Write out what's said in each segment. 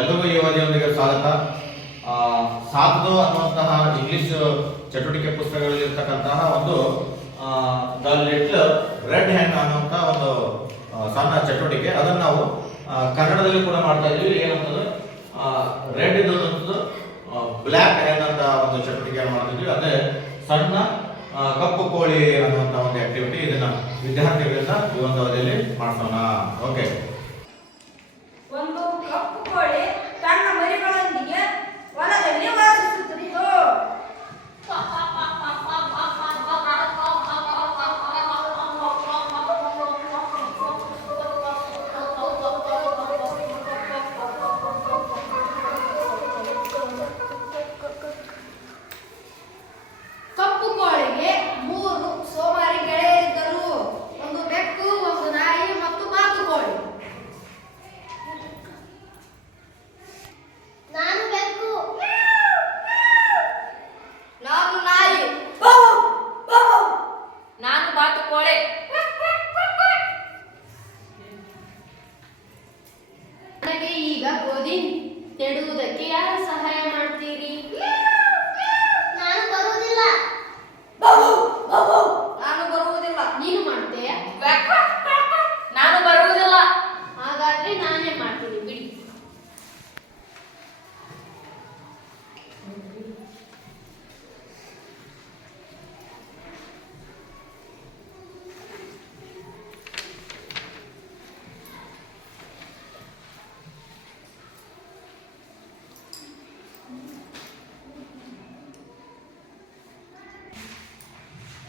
ಎಲ್ಲರಿಗೂ ಈ ಅವಧಿಯೊಂದಿಗೆ ಸ್ವಾಗತ. ಸಾಧು ಅನ್ನುವಂತಹ ಇಂಗ್ಲಿಷ್ ಚಟುವಟಿಕೆ ಪುಸ್ತಕಗಳಲ್ಲಿ ಇರ್ತಕ್ಕಂತಹ ಒಂದು ದ ಲಿಟ್ಲ್ ರೆಡ್ ಹ್ಯಾಂಡ್ ಅನ್ನುವಂತಹ ಒಂದು ಸಣ್ಣ ಚಟುವಟಿಕೆ. ಅದನ್ನು ನಾವು ಕನ್ನಡದಲ್ಲಿ ಕೂಡ ಮಾಡ್ತಾ ಇದೀವಿ. ಏನಂತಂದ್ರೆ ರೆಡ್ ಇದ್ದದ್ದು ಬ್ಲ್ಯಾಕ್ ಹ್ಯಾಂಡ್ ಅಂತ ಒಂದು ಚಟುವಟಿಕೆಯನ್ನು ಮಾಡ್ತಿದ್ವಿ ಅದೇ ಸಣ್ಣ ಕಪ್ಪು ಕೋಳಿ ಅನ್ನುವಂಥ ಒಂದು ಆಕ್ಟಿವಿಟಿ ಇದನ್ನ ವಿದ್ಯಾರ್ಥಿಗಳಿಂದ ಈ ಒಂದು ಅವಧಿಯಲ್ಲಿ ಮಾಡಿಸೋಣ. ಓಕೆ ಒಂದು ಕಪ್ಪು ಕೋಳಿ ತನ್ನ ಮರಿಗಳೊಂದಿಗೆ ಹೊಲದಲ್ಲಿ ವಾಸಿಸುತ್ತಿತ್ತು ಕಪ್ಪು ಕೋಳಿಗೆ ಮೂರು ಸೋಮಾರಿ ಗೆಳೆಯರಿದ್ದರು ಒಂದು ಬೆಕ್ಕು ಒಂದು ನಾಯಿ ಮತ್ತು ಬಾತುಕೋಳಿ ನಾನು ಬೆಕ್ಕು ನಾನು ನಾಯಿ ನಾನು ಬಾತುಕೋಳೆ ನನಗೆ ಈಗ ಗೋಧಿ ನೆಡುವುದಕ್ಕೆ ಯಾರು ಸಹಾಯ ಮಾಡ್ತೀರಿ ನಾನು ಬರುವುದಿಲ್ಲ ನಾನು ಬರುವುದಿಲ್ಲ ನೀನು ಮಾಡ್ತೀಯಾ ನಾನು ಬರುವುದಿಲ್ಲ ಹಾಗಾದ್ರೆ ನಾನೇ ಮಾಡ್ತೀನಿ ಬಿಡಿ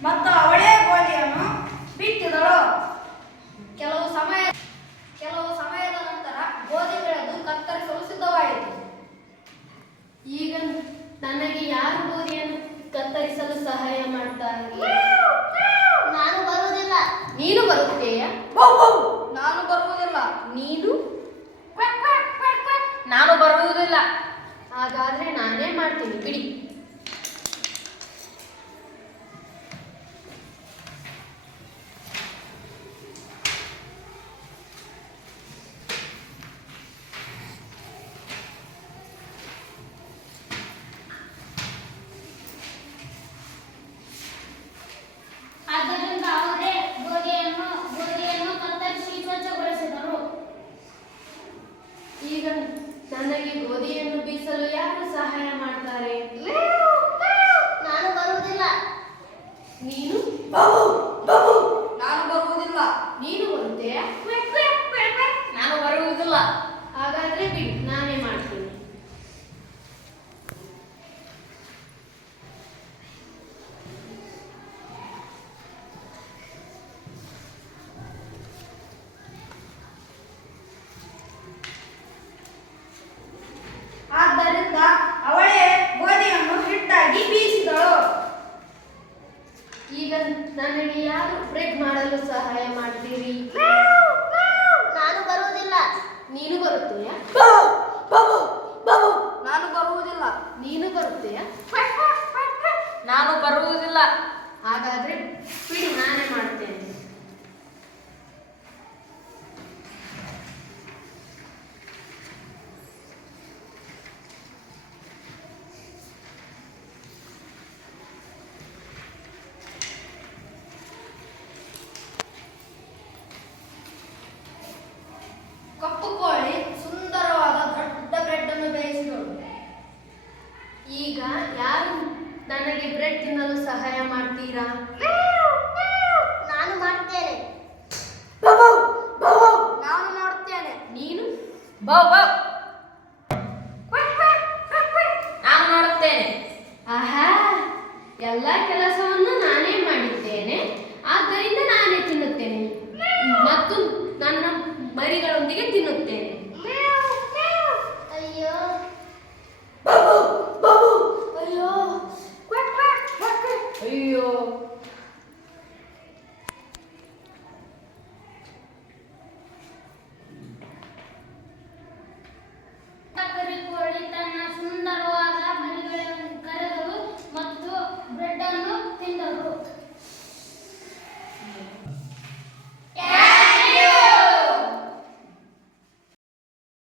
ಮತ್ತು ಅವಳೇ ಗೋಧಿಯನ್ನು ಬಿಟ್ಟಿದಳು. ಕೆಲವು ಸಮಯ ಕೆಲವು ಸಮಯದ ನಂತರ ಗೋಧಿ ಬೆಳೆದು ಕತ್ತರಿಸಲು ಸಿದ್ಧವಾಯಿತು. ಈಗ ನನಗೆ ಯಾರು ಗೋಧಿಯನ್ನು ಕತ್ತರಿಸಲು ಸಹಾಯ ಮಾಡ್ತಾರೆ? ನಾನು ಬರುವುದಿಲ್ಲ. ನೀನು ಬರುತ್ತೀಯಾ? ನಾನು ಬರುವುದಿಲ್ಲ. ನೀನು? ನಾನು ಬರುವುದಿಲ್ಲ. ಹಾಗಾದ್ರೆ ನಾನೇ ಮಾಡ್ತೀನಿ. ಬಿಡಿ ಆದ್ದರಿಂದ ಅವರೇ ಗೋಧಿಯನ್ನು ಗೋಧಿಯನ್ನು ಕತ್ತರಿಸಿ ಸ್ವಚ್ಛಗೊಳಿಸಿದರು ಈಗ ನನಗೆ ಗೋಧಿಯನ್ನು ಬೀಸಲು ಯಾರು ಸಹಾಯ ಮಾಡ್ತಾರೆ? ನಾನು ಬರುವುದಿಲ್ಲ. ನೀನು? ನಾನು ಬರುವುದಿಲ್ಲ ನೀನು ಬರುತ್ತೆಯಾ ನಾನು ಬರುವುದಿಲ್ಲ ಹಾಗಾದ್ರೆ ಬಿಡಿ ನಾನೇ ಮಾಡ್ತೀನಿ ಆದ್ದರಿಂದ ಅವಳೇ ಗೋಧಿಯನ್ನು ಹಿಟ್ಟಾಗಿ ಬೀಸಿದಳು ಈಗ ನನಗೆ ಮಾಡಲು ಸಹಾಯ ಮಾಡ್ತೀರಿ ನಾನು ಬರುವುದಿಲ್ಲ. ನೀನು ಬರುತ್ತೀಯ? ನಾನು ಬರುವುದಿಲ್ಲ. ನೀನು ಬರುತ್ತೀಯ? ನಾನು ಬರುವುದಿಲ್ಲ. ಹಾಗಾದ್ರೆ ಬಿಡಿ ನಾನೇ ಮಾಡ್ತೇನೆ. ಸಹಾಯ ಮಾಡ್ತೀರಾ? ನಾನು ಮಾಡ್ತೇನೆ. ನಾನು ಮಾಡ್ತೇನೆ ನೀನು? ಬೌ ಬೌ. ನಾನು ಮಾಡುತ್ತೇನೆ ಆಹಾ ಎಲ್ಲ ಕೆಲಸವನ್ನು ನಾನೇ ಮಾಡಿದ್ದೇನೆ. ಆದ್ದರಿಂದ ನಾನೇ ತಿನ್ನುತ್ತೇನೆ. ಮತ್ತು ನನ್ನ ಮರಿಗಳೊಂದಿಗೆ ತಿನ್ನುತ್ತೇನೆ.